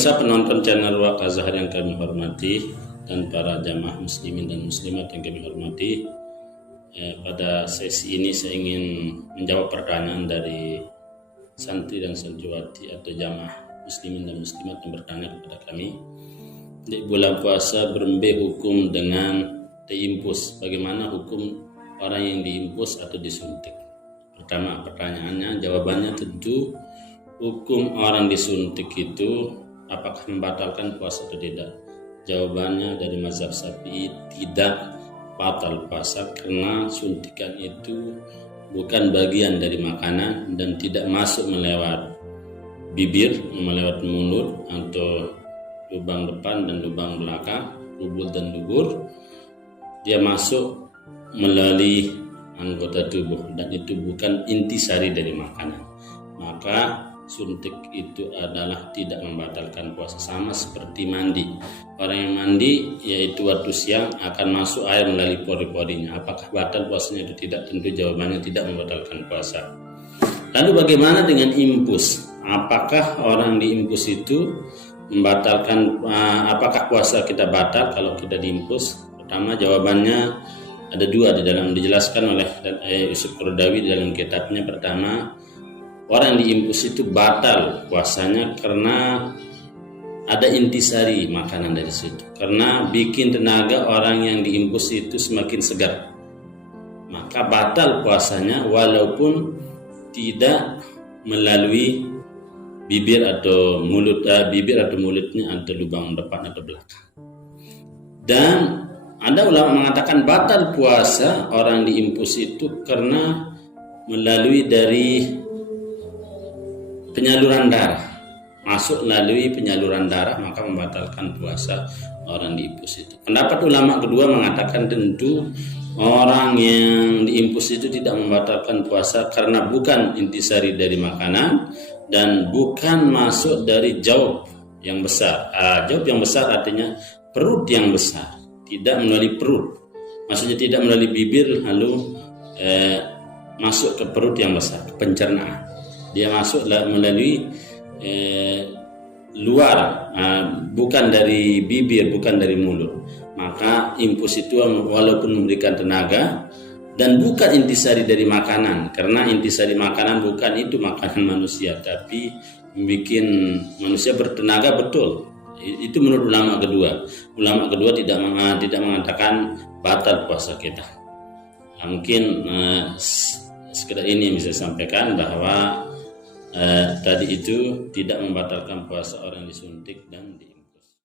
pemirsa penonton channel Wak Azhar yang kami hormati dan para jamaah muslimin dan muslimat yang kami hormati, pada sesi ini saya ingin menjawab pertanyaan dari santri dan santriwati atau jamaah muslimin dan muslimat yang bertanya kepada kami. Di bulan puasa berembe hukum dengan diimpus. Bagaimana hukum orang yang diimpus atau disuntik? Pertama pertanyaannya, jawabannya tentu hukum orang disuntik itu apakah membatalkan puasa atau tidak? Jawabannya dari mazhab Syafi'i tidak batal puasa karena suntikan itu bukan bagian dari makanan dan tidak masuk melewat bibir, melewat mulut atau lubang depan dan lubang belakang, lubul dan dubur. Dia masuk melalui anggota tubuh dan itu bukan intisari dari makanan. Maka suntik itu adalah tidak membatalkan puasa, sama seperti mandi. Orang yang mandi yaitu waktu siang akan masuk air melalui pori-porinya. Apakah batal puasanya itu tidak? Tentu jawabannya tidak membatalkan puasa. Lalu bagaimana dengan impus? Apakah orang diimpus itu membatalkan, apakah puasa kita batal kalau kita diimpus? Pertama jawabannya ada dua di dalam dijelaskan oleh Yusuf Qaradawi di dalam kitabnya. Pertama, orang yang diimpus itu batal puasanya karena ada intisari makanan dari situ. Karena bikin tenaga orang yang diimpus itu semakin segar. Maka batal puasanya walaupun tidak melalui bibir atau mulutnya atau lubang depan atau belakang. Dan ada ulama mengatakan batal puasa orang diimpus itu karena melalui dari penyaluran darah, masuk melalui penyaluran darah, maka membatalkan puasa orang diimpus itu. Pendapat ulama kedua mengatakan tentu orang yang diimpus itu tidak membatalkan puasa karena bukan intisari dari makanan dan bukan masuk dari jaub yang besar. Jaub yang besar artinya perut yang besar, tidak melalui perut, maksudnya tidak melalui bibir lalu masuk ke perut yang besar, ke pencernaan. Dia masuk melalui luar, bukan dari bibir, bukan dari mulut. Maka impus itu walaupun memberikan tenaga dan bukan intisari dari makanan, karena intisari makanan bukan itu makanan manusia, tapi membuat manusia bertenaga betul. Itu menurut ulama kedua. Ulama kedua tidak mengatakan batal puasa kita. Mungkin sekedar ini yang bisa sampaikan bahwa tadi itu tidak membatalkan puasa orang disuntik dan